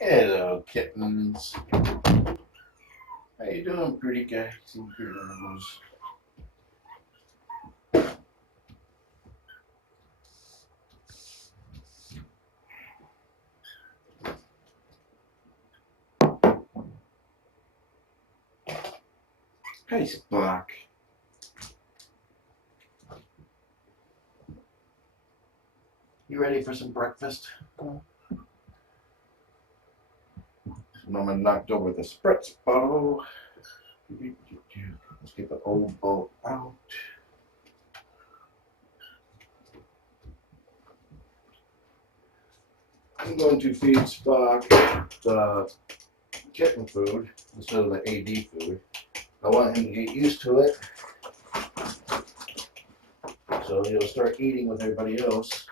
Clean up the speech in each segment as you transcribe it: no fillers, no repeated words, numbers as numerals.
Hello, kittens. How you doing, pretty guys and pretty animals? Hey, Spock. You ready for some breakfast? Mama knocked over the spritz bottle. Let's get the old bowl out. I'm going to feed Spock the kitten food instead of the AD food. I want him to get used to it, so he'll start eating with everybody else.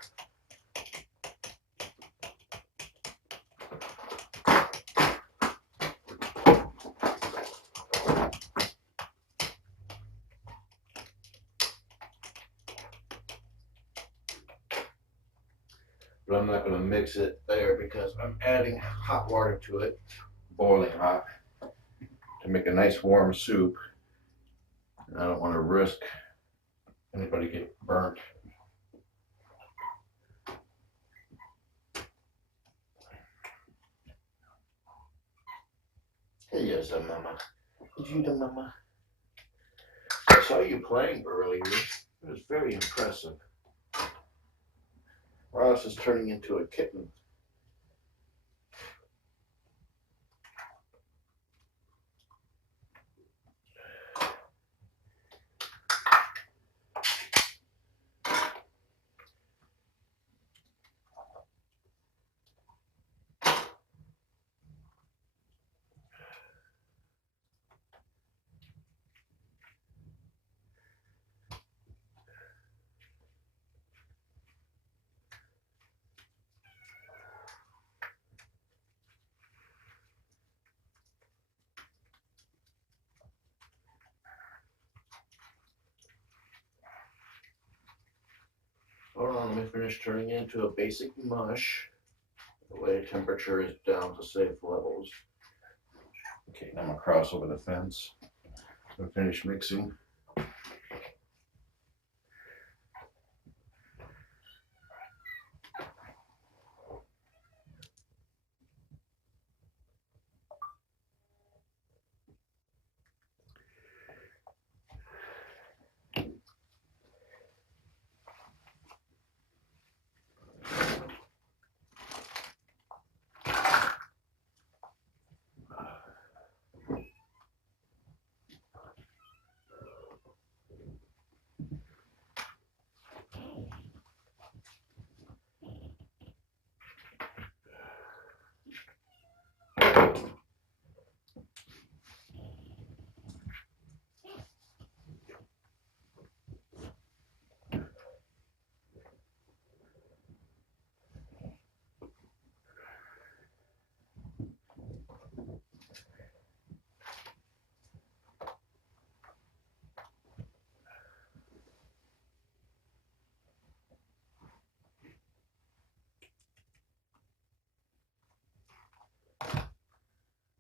But I'm not going to mix it there because I'm adding hot water to it, boiling hot, to make a nice warm soup. And I don't want to risk anybody getting burnt. Hey, yes, mama. Did you the mama? I saw you playing earlier. It was very impressive. Ross is turning into a kitten. Hold on, let me finish turning it into a basic mush. The way temperature is down to safe levels. Okay, now I'm gonna cross over the fence and finish mixing.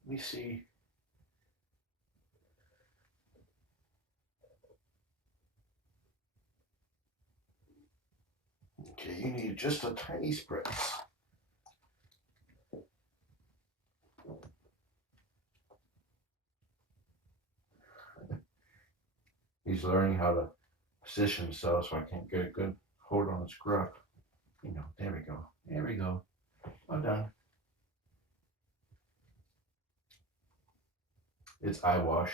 Let me see. Okay, you need just a tiny spritz. He's learning how to position himself so I can't get a good hold on his gruff. You know, there we go. There we go. Well done. It's eye wash.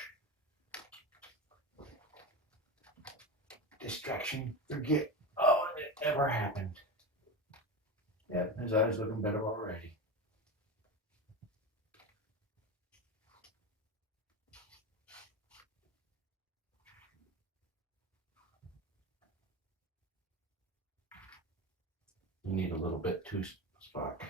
Distraction. Forget. Oh, it ever happened. Yep, his eyes looking better already. You need a little bit too, Spock.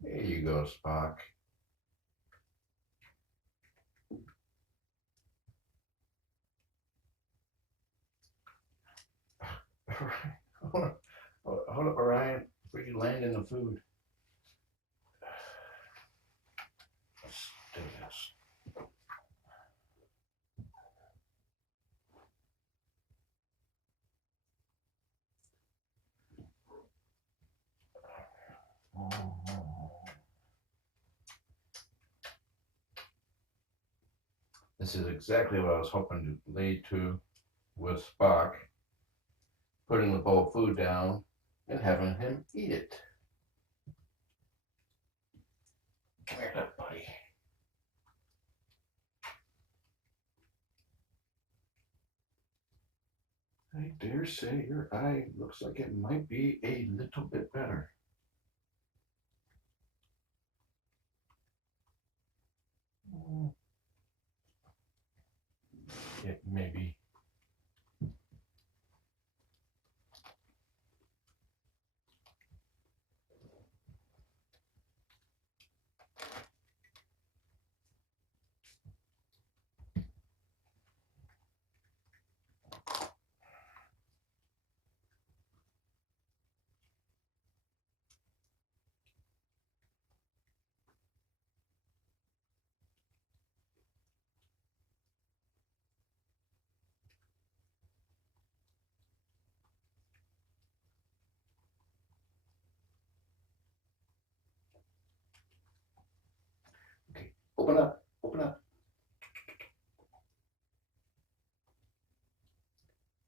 There you go, Spock. Hold up, Orion. Where you landing the food? Let's do this. This is exactly what I was hoping to lead to with Spock, putting the bowl of food down and having him eat it. Come here, little buddy. I dare say your eye looks like it might be a little bit better. It may be. Okay, open up, open up.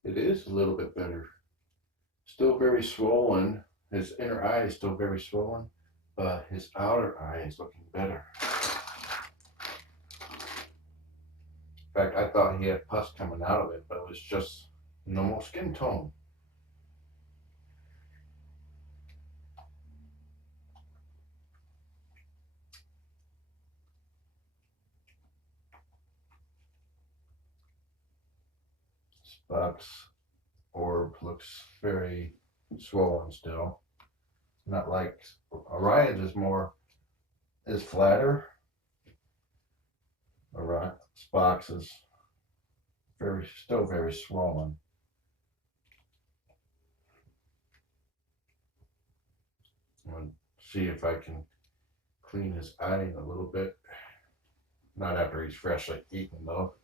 It is a little bit better. Still very swollen. His inner eye is still very swollen, but his outer eye is looking better. In fact, I thought he had pus coming out of it, but it was just normal skin tone. Spock's orb looks very swollen still. Not like Orion's is flatter. Orion Spock's is still very swollen. I'm gonna see if I can clean his eye a little bit. Not after he's freshly eaten though.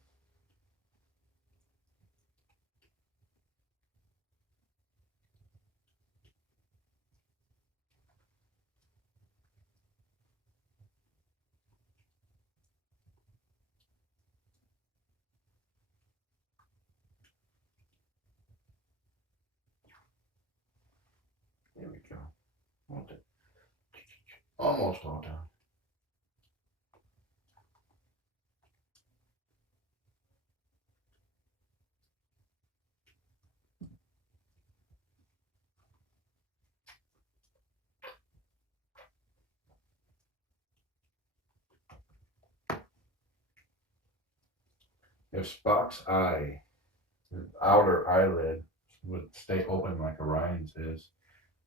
There we go. Almost all done. If Spock's eye, the outer eyelid, would stay open like Orion's is,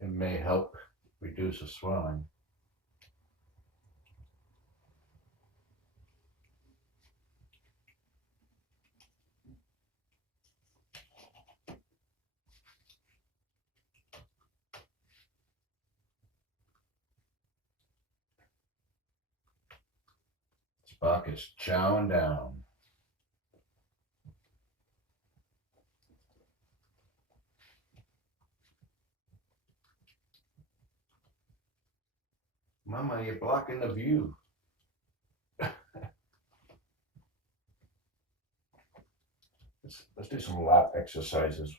it may help reduce the swelling. Spock is chowing down. Mama, you're blocking the view. Let's do some lap exercises.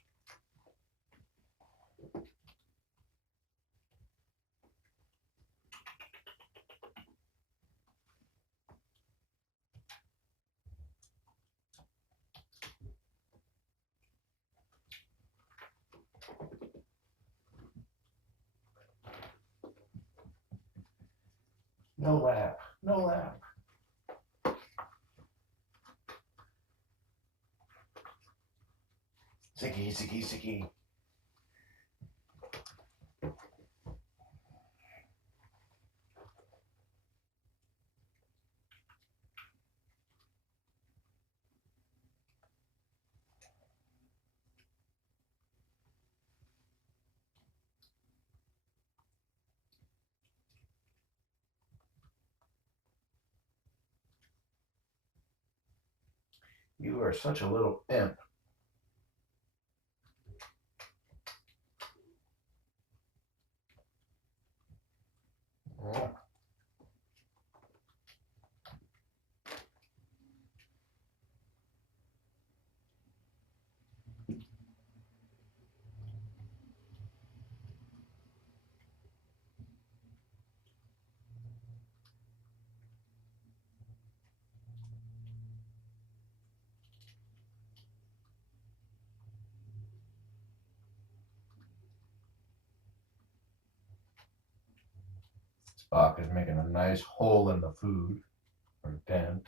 No lap, no lap. Ziggy, Ziggy, Ziggy. You are such a little imp. Oh. Spock is making a nice hole in the food, or dent.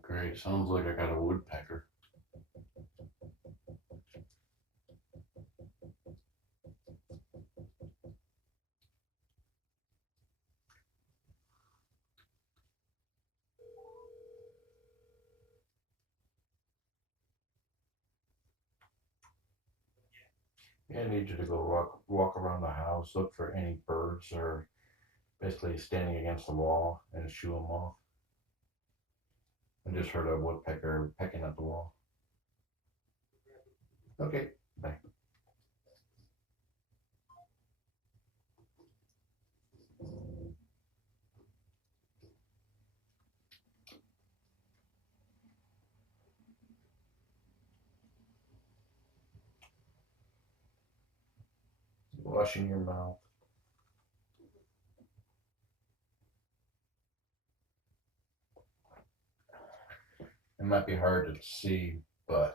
Great, sounds like I got a woodpecker. Yeah, I need you to go walk around the house, look for any birds that are basically standing against the wall and shoo them off. I just heard a woodpecker pecking at the wall. Okay, bye. Washing your mouth. It might be hard to see, but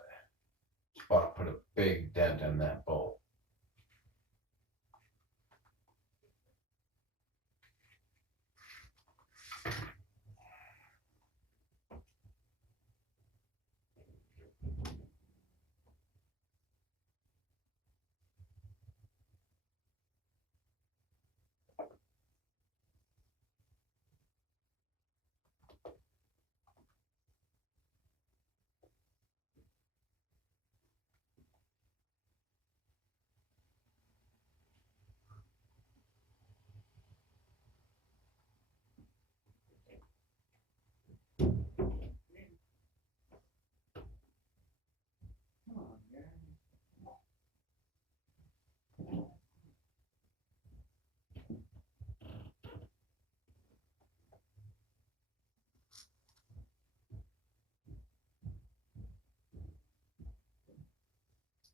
Spock put a big dent in that bowl.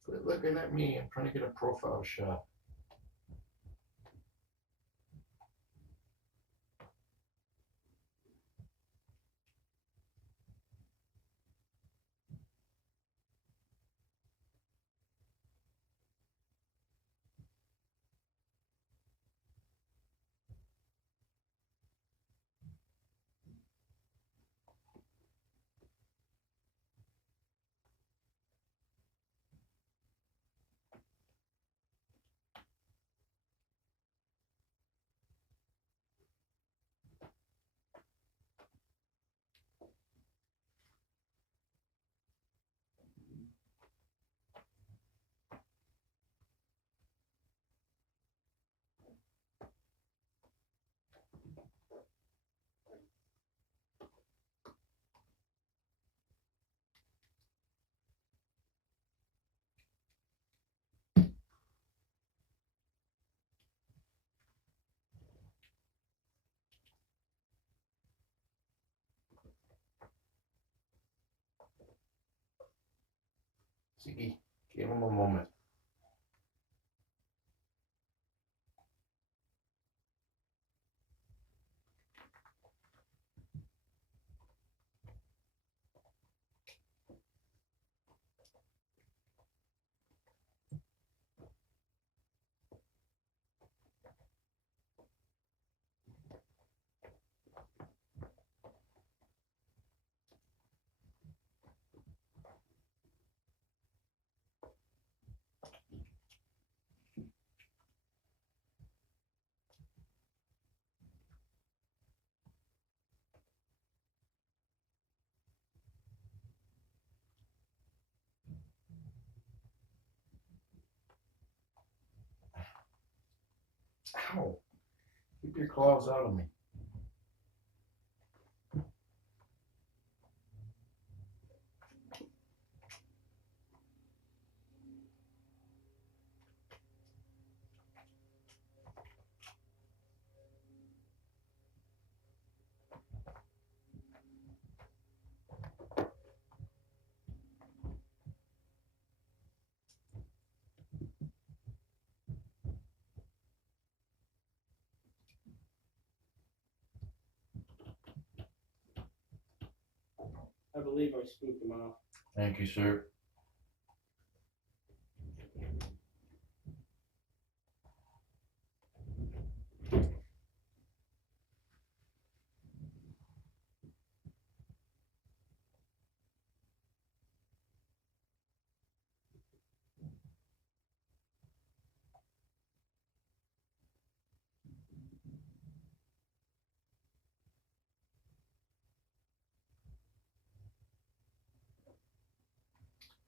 Quit looking at me. I'm trying to get a profile shot. Ziggy, give him a moment. Ow! Keep your claws out of me. I believe I spooked him off. Thank you, sir.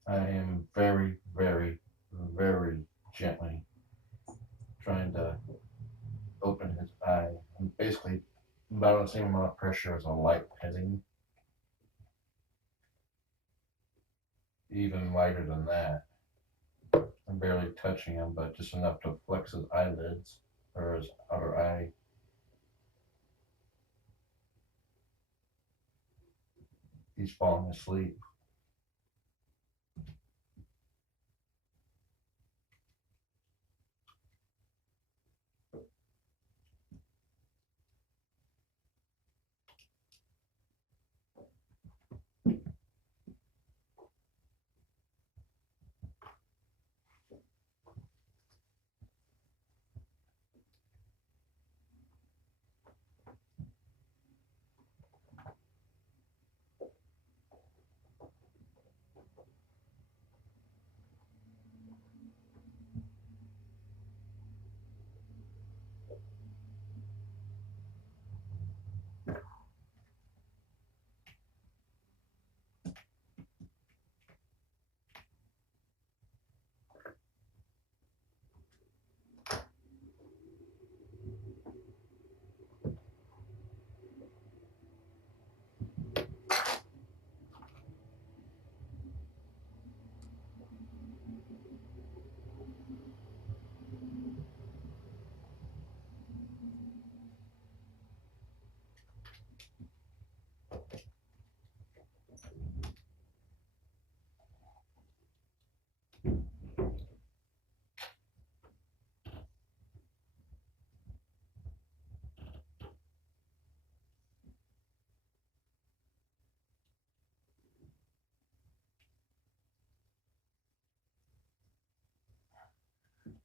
I am very, very, very gently trying to open his eye. I'm basically about the same amount of pressure as a light petting. Even lighter than that. I'm barely touching him, but just enough to flex his eyelids or his outer eye. He's falling asleep.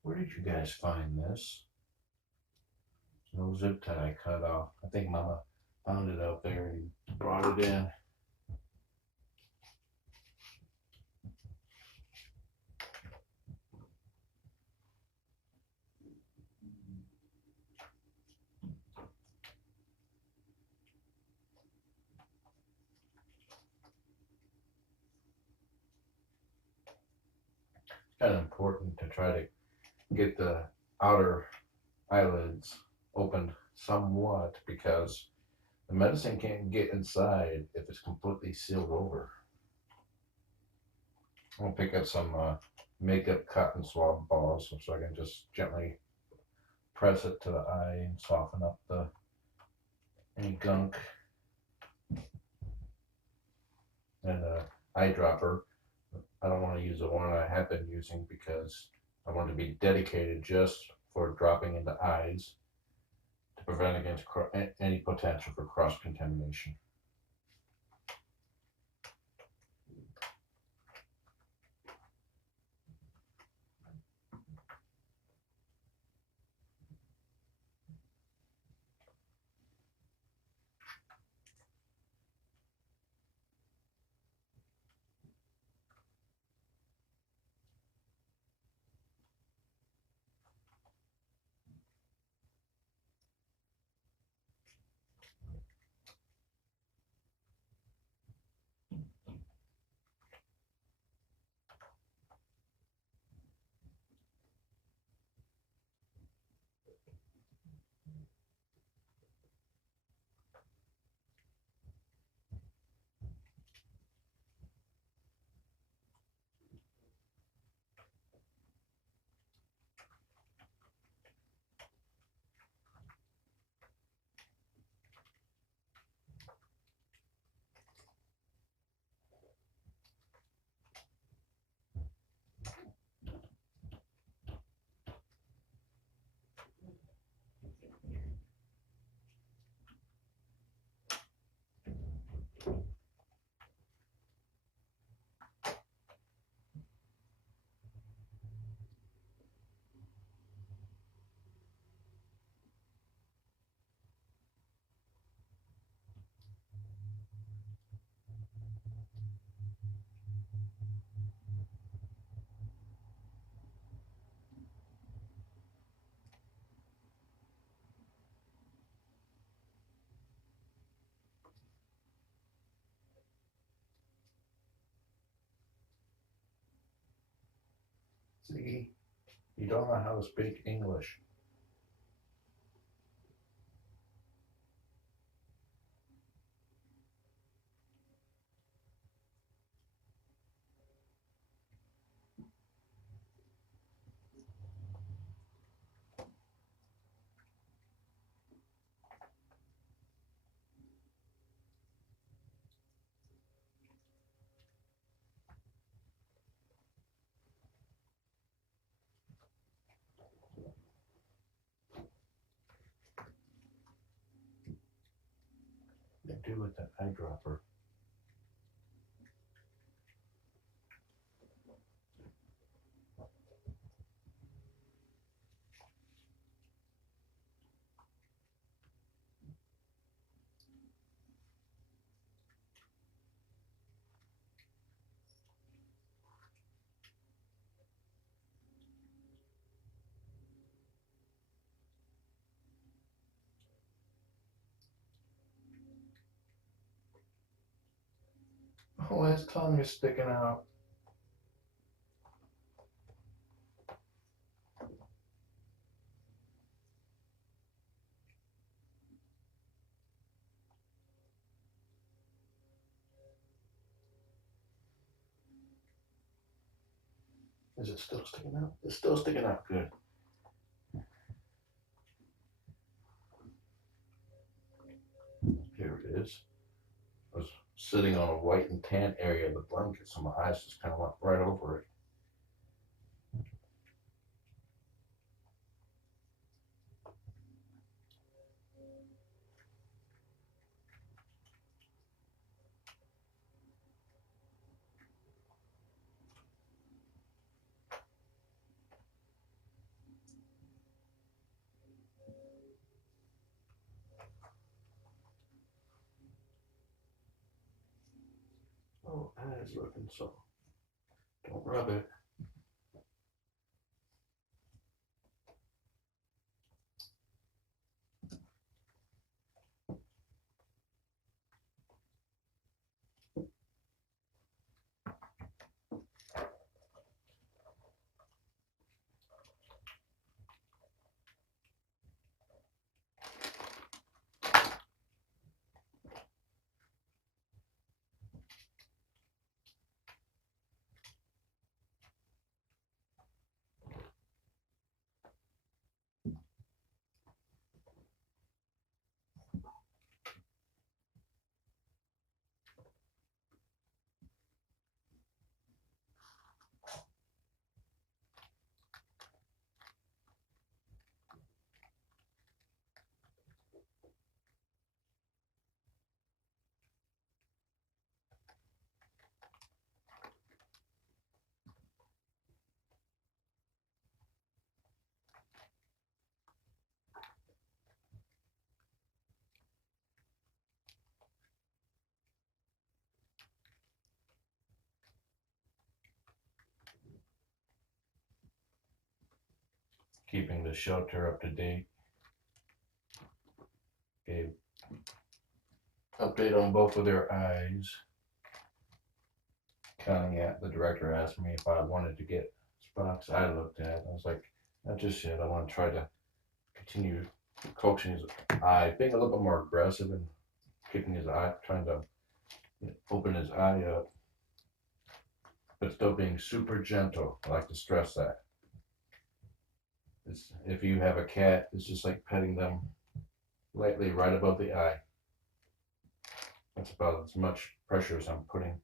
Where did you guys find this? No zip tie cut off. I think Mama found it out there and brought it in. It's kind of important to try to get the outer eyelids opened somewhat because the medicine can't get inside if it's completely sealed over. I'm gonna pick up some makeup cotton swab balls so I can just gently press it to the eye and soften up any gunk. And eyedropper. I don't want to use the one I have been using because I want to be dedicated just for dropping into eyes to prevent against any potential for cross-contamination. Ziggy, you don't know how to speak English. What do with that eyedropper? Oh, his tongue is sticking out. Is it still sticking out? It's still sticking out good. Here it is. I was sitting on a white and tan area of the blanket, so my eyes just kind of went right over it. is looking, so don't rub it. Keeping the shelter up to date. Gave update on both of their eyes. The director asked me if I wanted to get Spock's eye looked at. I was like, not just yet. I want to try to continue coaxing his eye, being a little bit more aggressive and keeping his eye, trying to open his eye up, but still being super gentle. I like to stress that. If you have a cat, it's just like petting them lightly right above the eye. That's about as much pressure as I'm putting.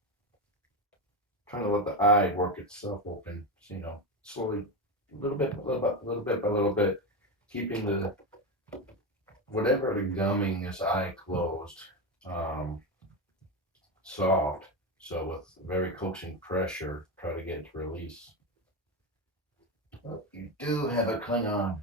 Trying to let the eye work itself open, so, slowly, a little bit by little bit, keeping the whatever the gumming his eye closed, soft. So with very coaxing pressure, try to get it to release. Oh, you do have a Klingon.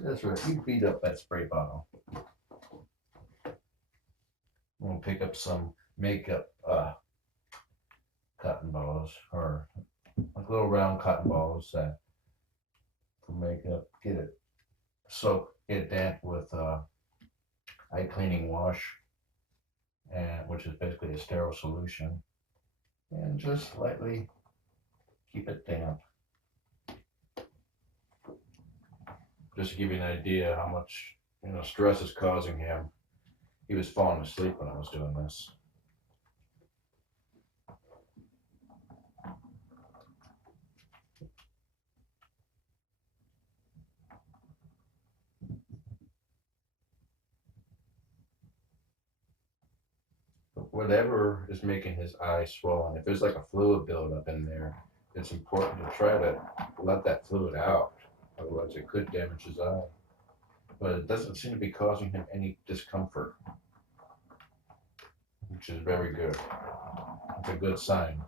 That's right, you beat up that spray bottle. I'm gonna pick up some makeup cotton balls, or like little round cotton balls that for makeup. Get it soak, get damp with eye cleaning wash, and which is basically a sterile solution, and just lightly keep it damp. Just to give you an idea how much stress is causing him. He was falling asleep when I was doing this. But whatever is making his eye swollen, if there's like a fluid buildup in there, it's important to try to let that fluid out. Otherwise, it could damage his eye. But it doesn't seem to be causing him any discomfort, which is very good. It's a good sign.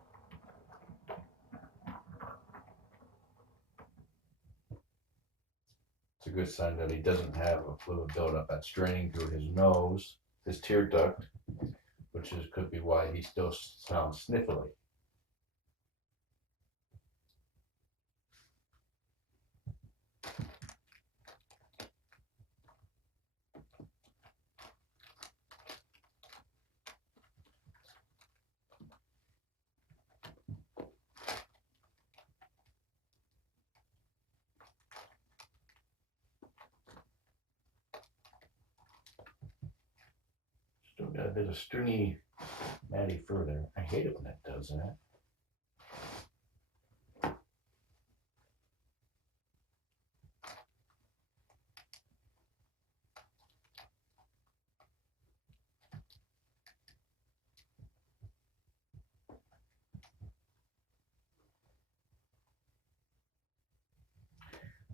It's a good sign that he doesn't have a fluid buildup that's draining through his nose, his tear duct, could be why he still sounds sniffly. Still got a bit of stringy, matty fur there. I hate it when it does that.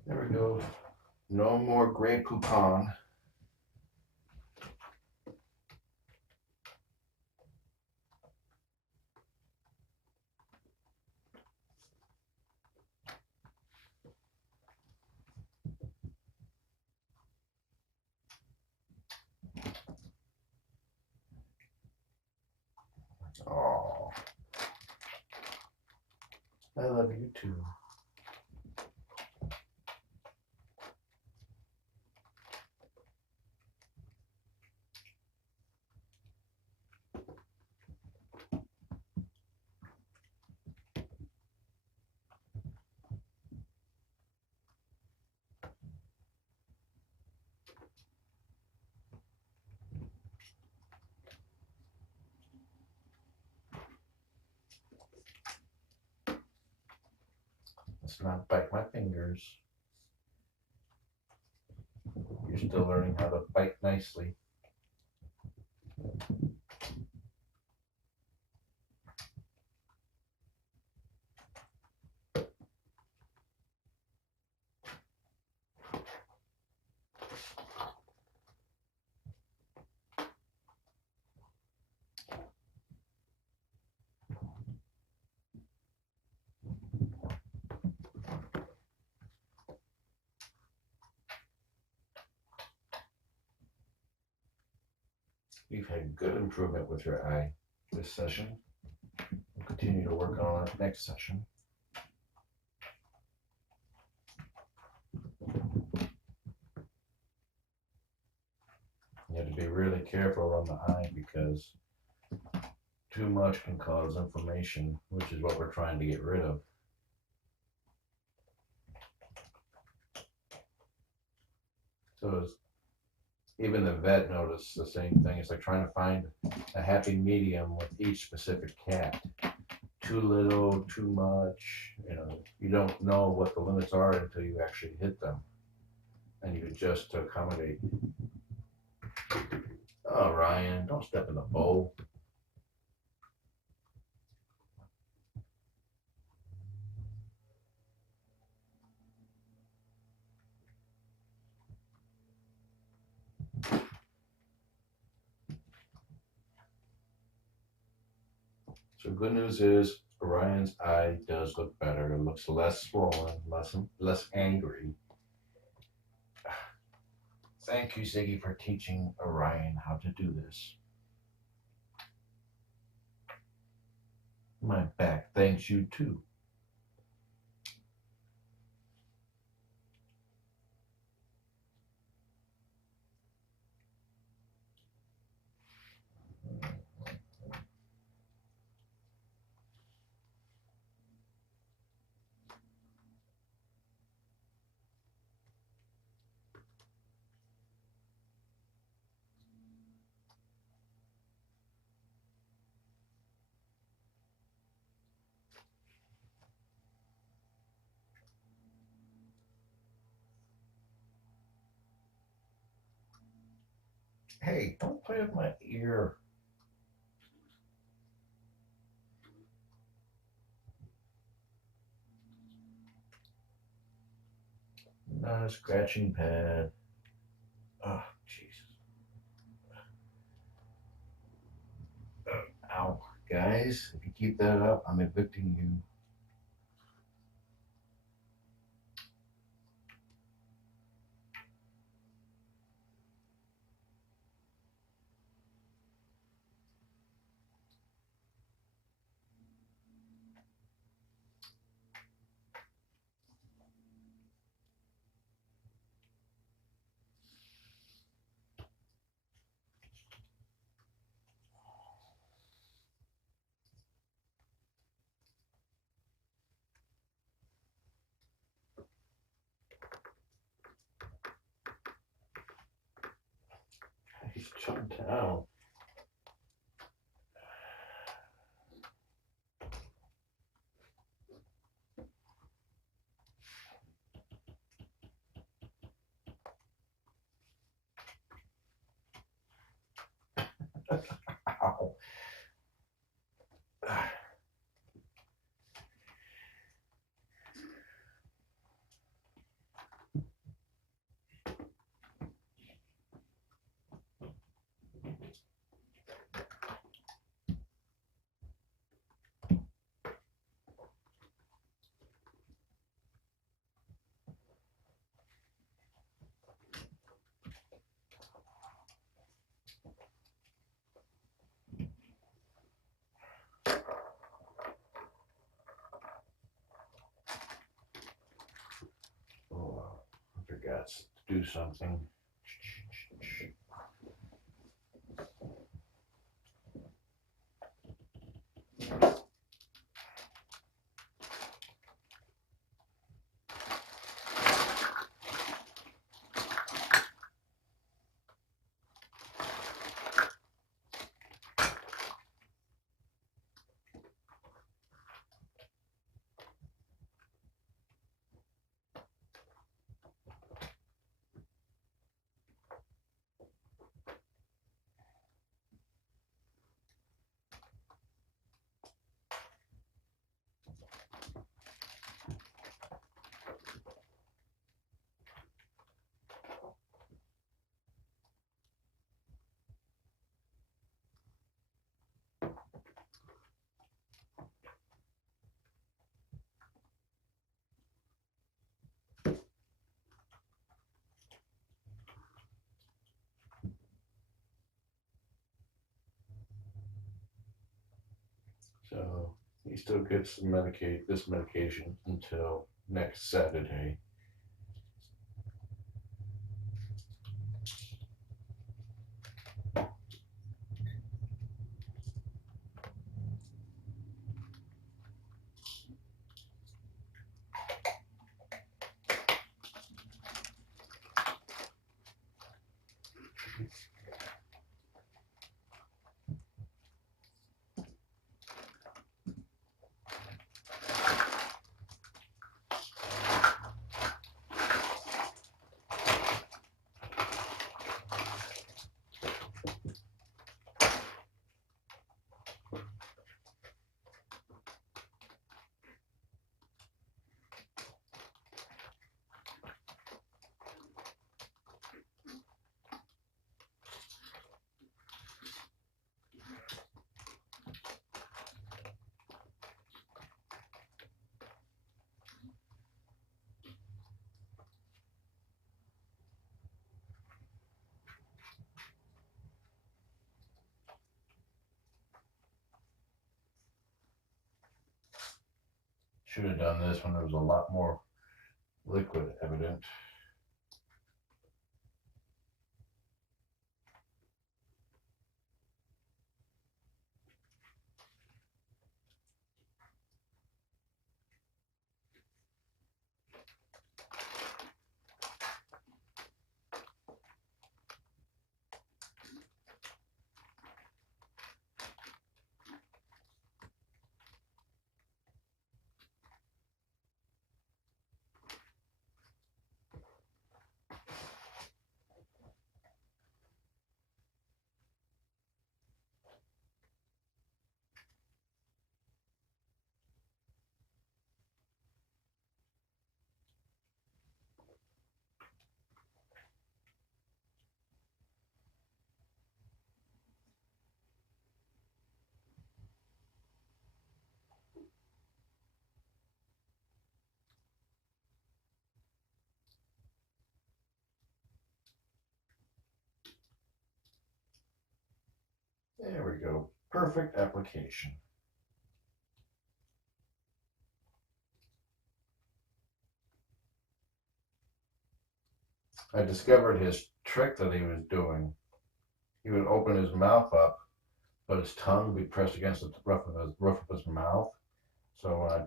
There we go. No more gray poupon. I love you too. Let's not bite my fingers. You're still learning how to bite nicely. You've had good improvement with your eye this session. We'll continue to work on it next session. You have to be really careful on the eye because too much can cause inflammation, which is what we're trying to get rid of. So even the vet noticed the same thing. It's like trying to find a happy medium with each specific cat. Too little, too much, you don't know what the limits are until you actually hit them and you adjust to accommodate. Oh, Ryan, don't step in the bowl. So good news is Orion's eye does look better. It looks less swollen, less angry. Thank you, Ziggy, for teaching Orion how to do this. My back thanks you too. Hey, don't play with my ear. Not a scratching pad. Oh, Jesus. Ow. Guys, if you keep that up, I'm evicting you. He's jumped down. Ow. your guts to do something. So he still gets this medication until next Saturday. Should have done this when there was a lot more liquid evident. There we go. Perfect application. I discovered his trick that he was doing. He would open his mouth up, but his tongue would be pressed against the roof of his mouth. So when I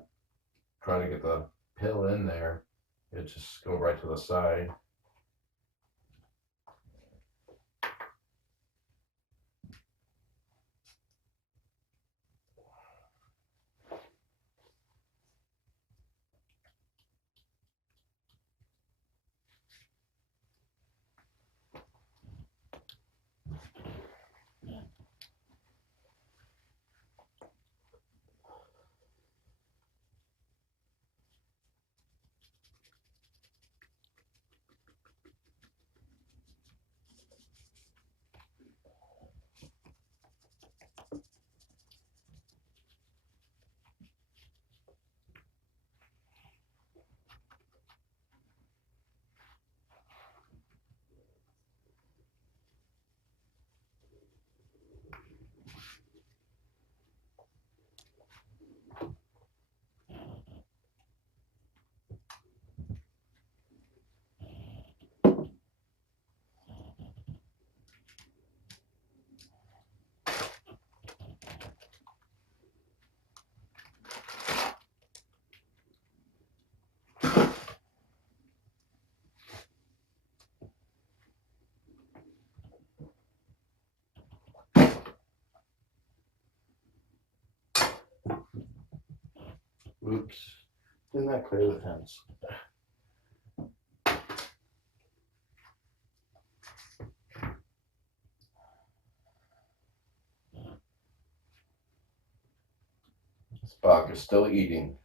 try to get the pill in there, it just go right to the side. Oops. Didn't that clear the fence? Spock is still eating.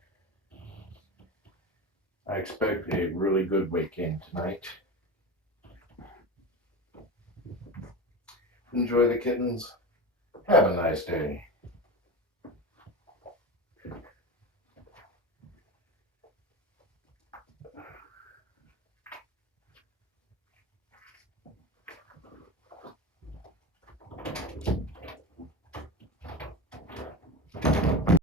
I expect a really good weight gain tonight. Enjoy the kittens. Have a nice day.